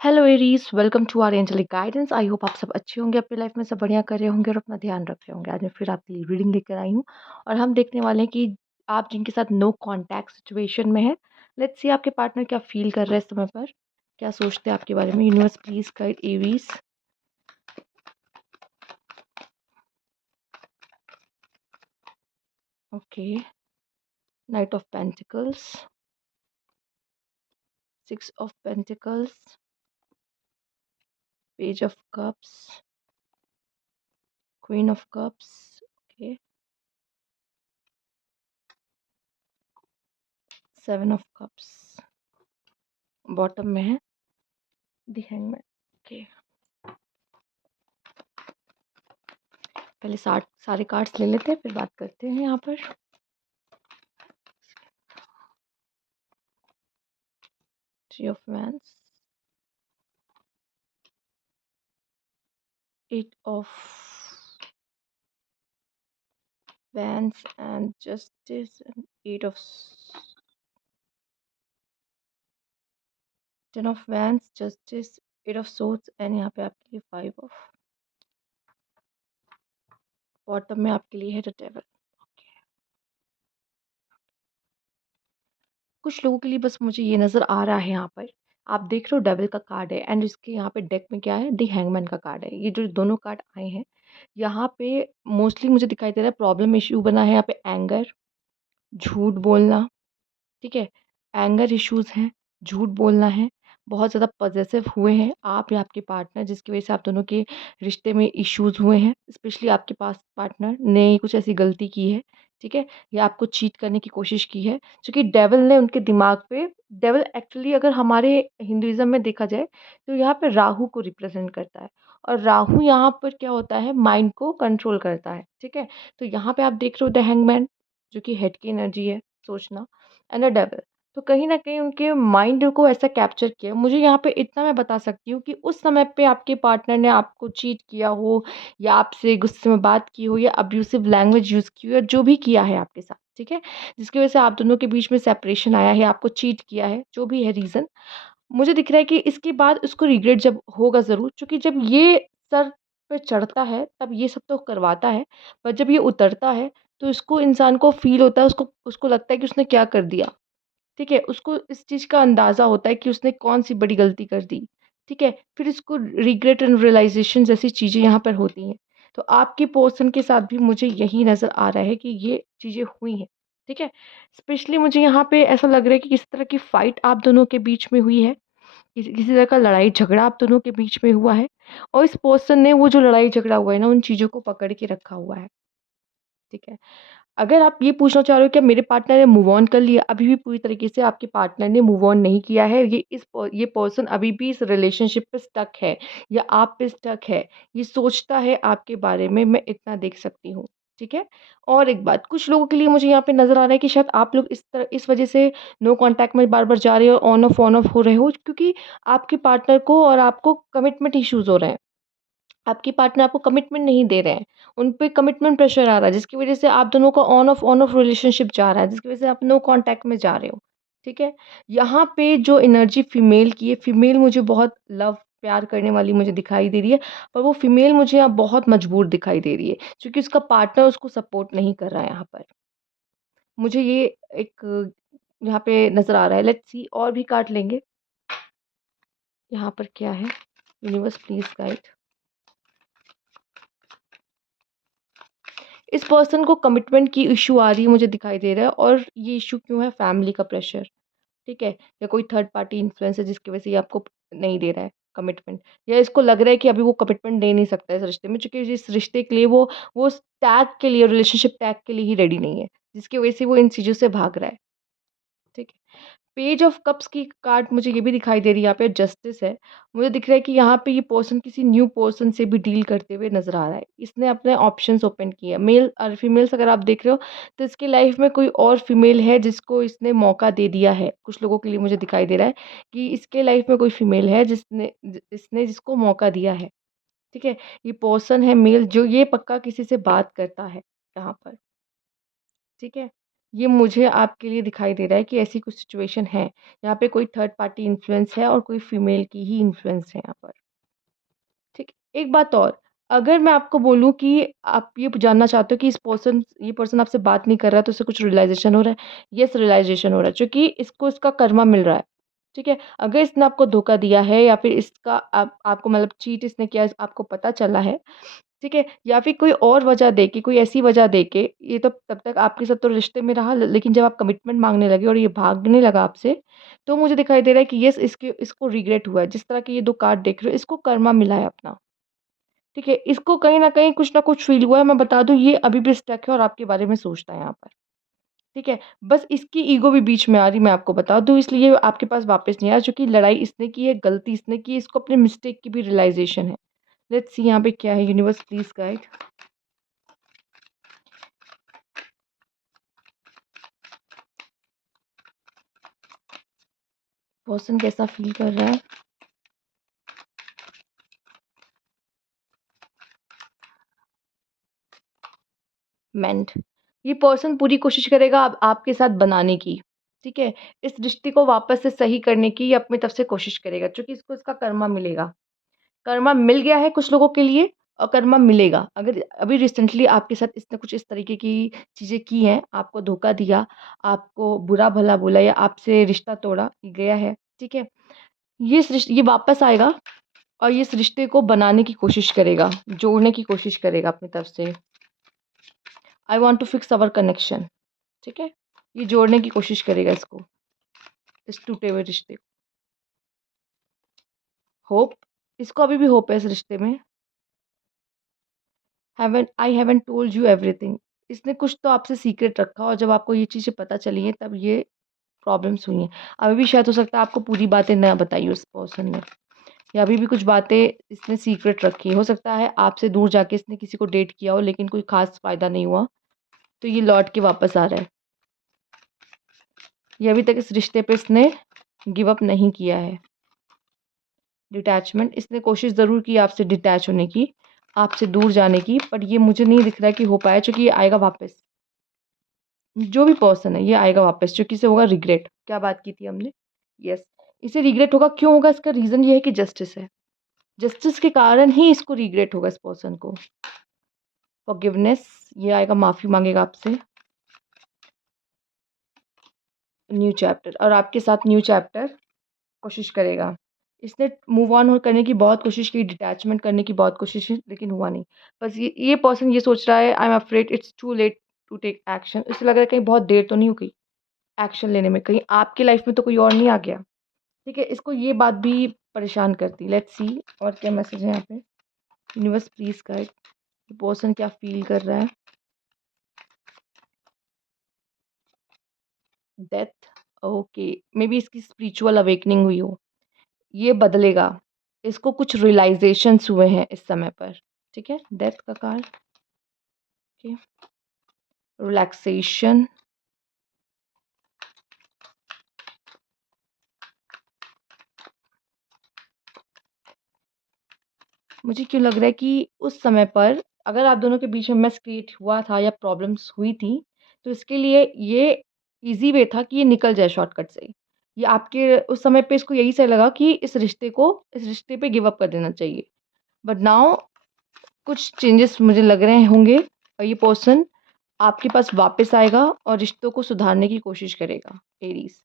Hello Aries, welcome to our angelic guidance. I hope आप सब अच्छे होंगे, अपनी लाइफ में सब बढ़िया कर रहे होंगे और अपना ध्यान रख रहे होंगे। आज मैं फिर आपके लिए रीडिंग लेकर आई हूँ और हम देखने वाले हैं कि आप जिनके साथ नो कांटेक्ट सिचुएशन में है, लेट्स सी आपके पार्टनर क्या फील कर रहे हैं इस समय पर, क्या सोचते हैं आपके बारे में। Universe please guide Aries. Okay, night of pentacles, 6 of Pentacles, page of cups, queen of cups, okay, 7 of Cups, bottom में है द हैंगमैन। ओके, पहले सारे कार्ड्स ले लेते हैं, फिर बात करते हैं यहाँ पर। 3 of Wands, 8 of Wands and Justice, and 10 of Wands, Justice, 8 of Swords, and यहाँ पे आपके लिए 5 of, बॉटम में आपके लिए है द डेविल। कुछ लोगों के लिए बस मुझे ये नज़र आ रहा है, यहाँ पर आप देख रहे हो डेविल का कार्ड है एंड इसके यहाँ पे डेक में क्या है, द हैंगमैन का कार्ड है। ये जो दोनों कार्ड आए हैं यहाँ पे मोस्टली मुझे दिखाई दे रहा है प्रॉब्लम इश्यू बना है यहाँ पे, एंगर, झूठ बोलना, ठीक है, एंगर इश्यूज़ हैं, झूठ बोलना है, बहुत ज़्यादा पॉसेसिव हुए हैं आप या आपके पार्टनर, जिसकी वजह से आप दोनों के रिश्ते में इश्यूज़ हुए हैं। स्पेशली आपके पास पार्टनर ने कुछ ऐसी गलती की है, ठीक है, या आपको चीट करने की कोशिश की है, क्योंकि डेविल ने उनके दिमाग पे, डेविल एक्चुअली अगर हमारे हिंदुइज़्म में देखा जाए तो यहाँ पे राहु को रिप्रेज़ेंट करता है और राहु यहाँ पर क्या होता है, माइंड को कंट्रोल करता है, ठीक है। तो यहाँ पे आप देख रहे हो द हैंगमैन, जो कि हेड की एनर्जी है, सोचना, एंड अ डेविल। तो कहीं न कहीं उनके माइंड को ऐसा कैप्चर किया। मुझे यहाँ पे इतना मैं बता सकती हूँ कि उस समय पे आपके पार्टनर ने आपको चीट किया हो या आपसे गुस्से में बात की हो या अब्यूसिव लैंग्वेज यूज़ की हो या जो भी किया है आपके साथ, ठीक है? जिसकी वज़ह से आप दोनों के बीच में सेपरेशन आया है, आपको चीट किया है, जो भी है रीज़न। मुझे दिख रहा है कि इसके बाद उसको रिग्रेट जब होगा ज़रूर, क्योंकि जब ये सर पे चढ़ता है तब ये सब तो करवाता है, पर जब ये उतरता है तो इसको, इंसान को फ़ील होता है, उसको उसको लगता है कि उसने क्या कर दिया। ठीक है? उसको इस चीज़ का अंदाज़ा होता है कि उसने कौन-सी बड़ी गलती कर दी, ठीक है? फिर इसको रिग्रेट एंड रियलाइज़ेशन जैसी चीज़ें यहाँ पर होती हैं। तो आपके पर्सन के साथ भी मुझे यही नज़र आ रहा है कि ये चीज़ें हुई हैं, ठीक है? स्पेशली मुझे यहाँ पे ऐसा लग रहा है कि किसी तरह की फ़ाइट आप दोनों के बीच में हुई है, किसी किसी तरह का लड़ाई-झगड़ा आप दोनों के बीच में हुआ है और इस पर्सन ने वो जो लड़ाई-झगड़ा हुआ है ना, उन चीज़ों को पकड़ के रखा हुआ है, ठीक है? अगर आप ये पूछना चाह रहे हो क्या मेरे पार्टनर ने मूव ऑन कर लिया, अभी भी पूरी तरीके से आपके पार्टनर ने मूव ऑन नहीं किया है। ये पर्सन अभी भी इस रिलेशनशिप पे स्टक है या आप पे स्टक है। ये सोचता है आपके बारे में, मैं इतना देख सकती हूँ, ठीक है? और एक बात, कुछ लोगों के लिए मुझे यहाँ पे नज़र आ रहा है कि शायद आप लोग इस वज़ह से नो कॉन्टैक्ट में बार-बार जा रहे हो, ऑन ऑफ हो रहे हो, क्योंकि आपके पार्टनर को और आपको कमिटमेंट इश्यूज़ हो रहे हैं। आपके पार्टनर आपको कमिटमेंट नहीं दे रहे हैं। उन पे कमिटमेंट प्रेशर आ रहा है, जिसकी वज़ह से आप दोनों का ऑन ऑफ रिलेशनशिप जा रहा है, जिसकी वज़ह से आप नो कॉन्टैक्ट में जा रहे हो, ठीक है? यहाँ पे जो एनर्जी फीमेल की है, फीमेल मुझे बहुत लव प्यार करने वाली मुझे दिखाई दे रही है, पर वो फीमेल मुझे यहाँ बहुत मजबूर दिखाई दे रही है, क्योंकि उसका पार्टनर उसको सपोर्ट नहीं कर रहा है यहाँ पर। मुझे ये एक यहाँ पे नज़र आ रहा है। लेट्स सी और भी कार्ड लेंगे। यहाँ पर क्या है? Universe please guide. इस पर्सन को कमिटमेंट की इश्यू आ रही है, मुझे दिखाई दे रहा है, और ये इश्यू क्यों है? फैमिली का प्रेशर, ठीक है? या कोई थर्ड पार्टी इन्फ्लुएंस है जिसकी वजह से ये आपको नहीं दे रहा है कमिटमेंट, या इसको लग रहा है कि अभी वो कमिटमेंट दे नहीं सकता है इस रिश्ते में, क्योंकि जिस रिश्ते के लिए वो उस टैग के लिए, रिलेशनशिप टैग के लिए ही रेडी नहीं है, जिसकी वजह से वो इन चीज़ों से भाग रहा है, ठीक है? पेज ऑफ कप्स की कार्ड मुझे ये भी दिखाई दे रही है, यहाँ पे जस्टिस है। मुझे दिख रहा है कि यहाँ पे ये पर्सन किसी न्यू पर्सन से भी डील करते हुए नज़र आ रहा है। इसने अपने ऑप्शंस ओपन किए हैं। मेल और फीमेल्स अगर आप देख रहे हो तो इसकी लाइफ में कोई और फीमेल है जिसको इसने मौका दे दिया है। कुछ लोगों के लिए मुझे दिखाई दे रहा है कि इसके लाइफ में कोई फीमेल है इसने जिसको मौका दिया है, ठीक है? ये पर्सन है मेल, जो ये पक्का किसी से बात करता है यहाँ पर, ठीक है? ये मुझे आपके लिए दिखाई दे रहा है कि ऐसी कुछ सिचुएशन है। यहाँ पे कोई थर्ड पार्टी इन्फ्लुएंस है और कोई फीमेल की ही इन्फ्लुएंस है यहाँ पर। ठीक है। एक बात और, अगर मैं आपको बोलूँ कि आप ये जानना चाहते हो कि ये पर्सन आपसे बात नहीं कर रहा है तो उसे कुछ रियलाइज़ेशन हो रहा है? येस, रियलाइज़ेशन हो रहा है, क्योंकि इसको इसका कर्मा मिल रहा है। ठीक है? अगर इसने आपको धोखा दिया है या फिर इसका आप आपको मतलब चीट इसने किया है, आपको पता चला है, ठीक है? या फिर कोई और वजह दे के, कोई ऐसी वजह दे के, ये तो तब तक आपके साथ तो रिश्ते में रहा, ल लेकिन जब आप कमिटमेंट माँगने लगे और ये भागने लगा आपसे, तो मुझे दिखाई दे रहा है कि येस, इसको रिग्रेट हुआ है। जिस तरह के ये 2 कार्ड देख रहे हो, इसको कर्मा मिला है अपना। ठीक है? इसको कहीं न कहीं कुछ न कुछ फ़ील हुआ है, मैं बता दूँ, ये अभी भी स्टक है और आपके बारे में सोचता है यहाँ पर। ठीक है? बस इसकी ईगो भी बीच में आ रही, मैं आपको बता दूँ, इसलिए आपके पास वापस नहीं आया, चूँकि लड़ाई इसने की है, गलती इसने की है, इसको अपने मिस्टेक की भी रियलाइज़ेशन है। लेट्स सी यहाँ पे क्या है, यूनिवर्स प्लीज़ गाइड। पर्सन कैसा फ़ील कर रहा है? मेंट। ये पर्सन पूरी कोशिश करेगा अब आपके साथ बनाने की, ठीक है? इस रिश्ते को वापस से सही करने की ये अपनी तरफ से कोशिश करेगा, चूँकि इसको इसका कर्मा मिलेगा। कर्मा मिल गया है कुछ लोगों के लिए और कर्मा मिलेगा। अगर अभी रिसेंटली आपके साथ इसने कुछ इस तरीके की चीज़ें की हैं, आपको धोखा दिया, आपको बुरा-भला बोला या आपसे रिश्ता तोड़ा गया है, ठीक है? ये वापस आएगा और ये इस रिश्ते को बनाने की कोशिश करेगा, जोड़ने की कोशिश करेगा अपनी तरफ से। I want to fix our connection, ठीक है? ये जोड़ने की कोशिश करेगा इसको, इस टूटे हुए रिश्ते को। होप, इसको अभी भी होप है इस रिश्ते में। Haven't told you everything. इसने कुछ तो आपसे सीक्रेट रखा और जब आपको ये चीज़ें पता चली हैं तब ये प्रॉब्लम्स हुई हैं। अभी भी शायद हो सकता है आपको पूरी बातें ना बताई हो उस पर्सन ने, या अभी भी कुछ बातें इसने सीक्रेट रखी। हो सकता है आपसे दूर जाके इसने किसी को डेट किया हो लेकिन कोई ख़ास फ़ायदा नहीं हुआ, तो ये लौट के वापस आ रहा है। ये अभी तक इस रिश्ते पे इसने गिव अप नहीं किया है। डिटैचमेंट, इसने कोशिश ज़रूर की आपसे डिटैच होने की, आपसे दूर जाने की, पर ये मुझे नहीं दिख रहा है कि हो पाया, चूँकि ये आएगा वापस। जो भी पर्सन है ये आएगा वापस, क्योंकि इसे होगा रिग्रेट। क्या बात की थी हमने? यस, इसे रिग्रेट होगा। क्यों होगा? इसका रीज़न ये है कि जस्टिस है। जस्टिस के कारण ही इसको रिग्रेट होगा इस पर्सन को। फॉरगिवनेस, ये आएगा, माफ़ी माँगेगा आपसे। न्यू चैप्टर, और आपके साथ न्यू चैप्टर कोशिश करेगा। इसने मूव ऑन करने की बहुत कोशिश की, डिटैचमेंट करने की बहुत कोशिश की, लेकिन हुआ नहीं। बस ये पर्सन ये सोच रहा है, I am afraid it's too late to take action. इसे लग रहा है कहीं बहुत देर तो नहीं हो गई एक्शन लेने में, कहीं आपकी लाइफ़ में तो कोई और नहीं आ गया। ठीक है, इसको ये बात भी परेशान करती है। लेट्स सी और क्या मैसेज है यहाँ पे। यूनिवर्स प्लीज़ गाइड, पर्सन क्या फ़ील कर रहा है? डेथ, ओके, मेबी इसकी स्पिरिचुअल अवेकनिंग हुई हो। ये बदलेगा। इसको कुछ रियलाइज़ेशंस हुए हैं इस समय पर। ठीक है, डेथ का कार्ड, ओके, रिलैक्सेशन, मुझे क्यों लग रहा है कि उस समय पर अगर आप दोनों के बीच में मेस क्रिएट हुआ था या प्रॉब्लम्स हुई थी, तो इसके लिए ये ईज़ी वे था कि ये निकल जाए शॉर्टकट से। ये आपके उस समय पे इसको यही सही लगा कि इस रिश्ते पे गिव अप कर देना चाहिए। बट नाउ कुछ चेंजेस मुझे लग रहे होंगे और ये पर्सन आपके पास वापस आएगा और रिश्तों को सुधारने की कोशिश करेगा। एरीज़,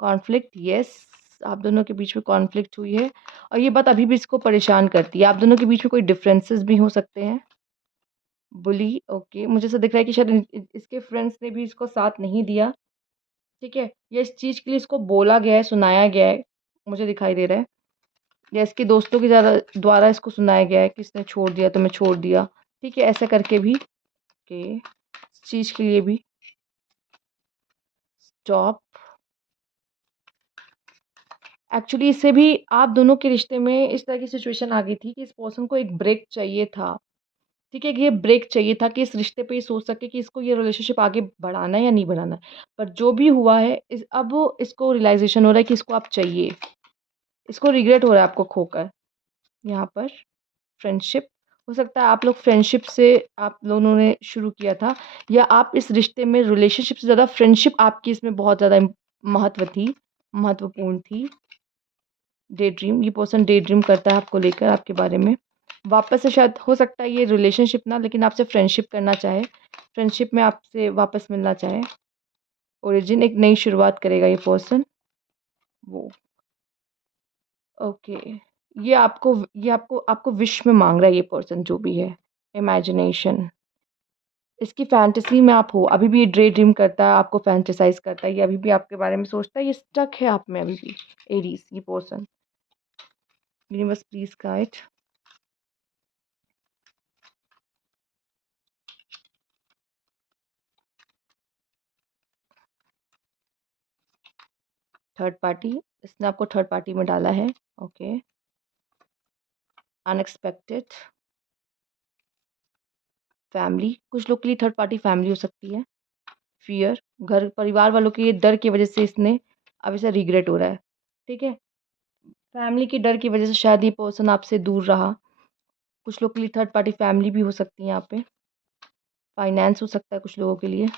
कॉन्फ्लिक्ट, यस, आप दोनों के बीच में कॉन्फ्लिक्ट हुई है और ये बात अभी भी इसको परेशान करती है। आप दोनों के बीच में कोई डिफरेंसेस भी हो सकते हैं। बुली, ओके, मुझे ऐसा दिख रहा है कि शायद इसके फ्रेंड्स ने भी इसको साथ नहीं दिया, ठीक है? या इस चीज़ के लिए इसको बोला गया है, सुनाया गया है, मुझे दिखाई दे रहा है। या इसके दोस्तों के द्वारा इसको सुनाया गया है कि इसने छोड़ दिया तो मैं छोड़ दिया, ठीक है? ऐसा करके भी, ओके, इस चीज़ के लिए भी स्टॉप। एक्चुअली इससे भी आप दोनों के रिश्ते में इस तरह की सिचुएशन आ गई थी कि इस पर्सन को एक ब्रेक चाहिए था। ठीक है, कि ये ब्रेक चाहिए था कि इस रिश्ते पे ये सोच सके कि इसको ये रिलेशनशिप आगे बढ़ाना है या नहीं बढ़ाना है। पर जो भी हुआ है अब इसको रियलाइज़ेशन हो रहा है कि इसको आप चाहिए। इसको रिग्रेट हो रहा है आपको खोकर। यहाँ पर फ्रेंडशिप, हो सकता है आप लोग फ्रेंडशिप से आप दोनों ने शुरू किया था, या आप इस रिश्ते में रिलेशनशिप से ज़्यादा फ्रेंडशिप आपकी इसमें बहुत ज़्यादा महत्वपूर्ण थी। डे ड्रीम, ये पर्सन डे ड्रीम करता है आपको लेकर, आपके बारे में। वापस से शायद हो सकता है ये रिलेशनशिप ना, लेकिन आपसे फ्रेंडशिप करना चाहे, फ्रेंडशिप में आपसे वापस मिलना चाहे। ओरिजिन एक नई शुरुआत करेगा ये पर्सन, वो। ओके। ये आपको आपको विश में माँग रहा है ये पर्सन जो भी है, इमेजिनेशन। इसकी फैंटेसी में आप हो, अभी भी ये डे ड्रीम करता है, आपको फैंटेसाइज़ करता है, ये अभी भी आपके बारे में सोचता है, ये स्टक है आप में अभी भी, एरीज़ ये person. Universe please guide. Third party, इसने आपको थर्ड पार्टी में डाला है, ओके। अनएक्सपेक्टेड, फैमिली, कुछ लोग के लिए थर्ड पार्टी फैमिली हो सकती है। फ़ियर, घर परिवार वालों के डर की वज़ह से इसने अब इसे रिग्रेट हो रहा है, ठीक है? फैमिली के डर की वज़ह से शायद ये पर्सन आपसे दूर रहा। कुछ लोग के लिए थर्ड पार्टी फैमिली भी हो सकती है यहाँ पे। फाइनेंस हो सकता है कुछ लोगों के लिए।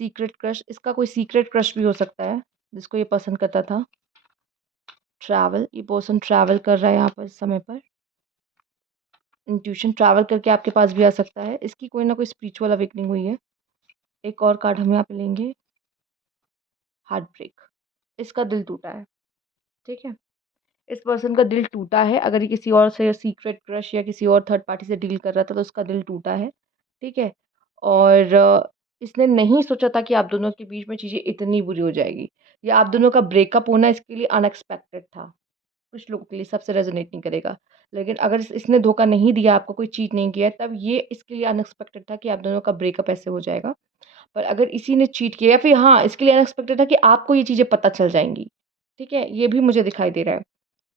सीक्रेट क्रश, इसका कोई सीक्रेट क्रश भी हो सकता है, जिसको ये पसंद करता था। ट्रैवल, ये पर्सन ट्रैवल कर रहा है यहाँ पर इस समय पर। इंट्यूशन, ट्रैवल करके आपके पास भी आ सकता है। इसकी कोई ना कोई स्पिरिचुअल अवेकनिंग हुई है। एक और कार्ड हम यहाँ पे लेंगे, हार्ट ब्रेक। इसका दिल टूटा है, ठीक है? इस पर्सन का दिल टूटा है, अगर ये किसी और से सीक्रेट क्रश या किसी और थर्ड पार्टी से डील कर रहा था तो उसका दिल टूटा है, ठीक है? और इसने नहीं सोचा था कि आप दोनों के बीच में चीज़ें इतनी बुरी हो जाएगी, या आप दोनों का ब्रेकअप होना इसके लिए अनएक्सपेक्टेड था। कुछ लोगों के लिए सबसे रेज़ोनेट नहीं करेगा। लेकिन अगर इसने धोखा नहीं दिया आपको, कोई चीट नहीं किया है, तब ये इसके लिए अनएक्सपेक्टेड था कि आप दोनों का ब्रेकअप ऐसे हो जाएगा। पर अगर इसी ने चीट किया, या फिर हाँ, इसके लिए अनएक्सपेक्टेड था कि आपको ये चीज़ें पता चल जाएँगी, ठीक है? ये भी मुझे दिखाई दे रहा है।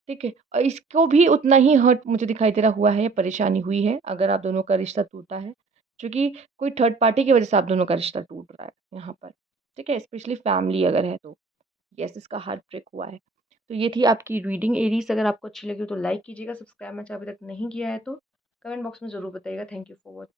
ठीक है? और इसको भी उतना ही हर्ट मुझे दिखाई दे रहा हुआ है, परेशानी हुई है, अगर आप दोनों का रिश्ता टूटा है। क्योंकि कोई थर्ड पार्टी की वज़ह से आप दोनों का रिश्ता टूट रहा है यहाँ पर, ठीक है? स्पेशली फैमिली अगर है तो। येस, इसका हार्ट ब्रेक हुआ है। तो ये थी आपकी रीडिंग एरीज़, अगर आपको अच्छी लगी हो तो लाइक कीजिएगा, सब्सक्राइब मैंने अभी तक नहीं किया है तो कमेंट बॉक्स में ज़रूर बताइएगा। Thank you for watching.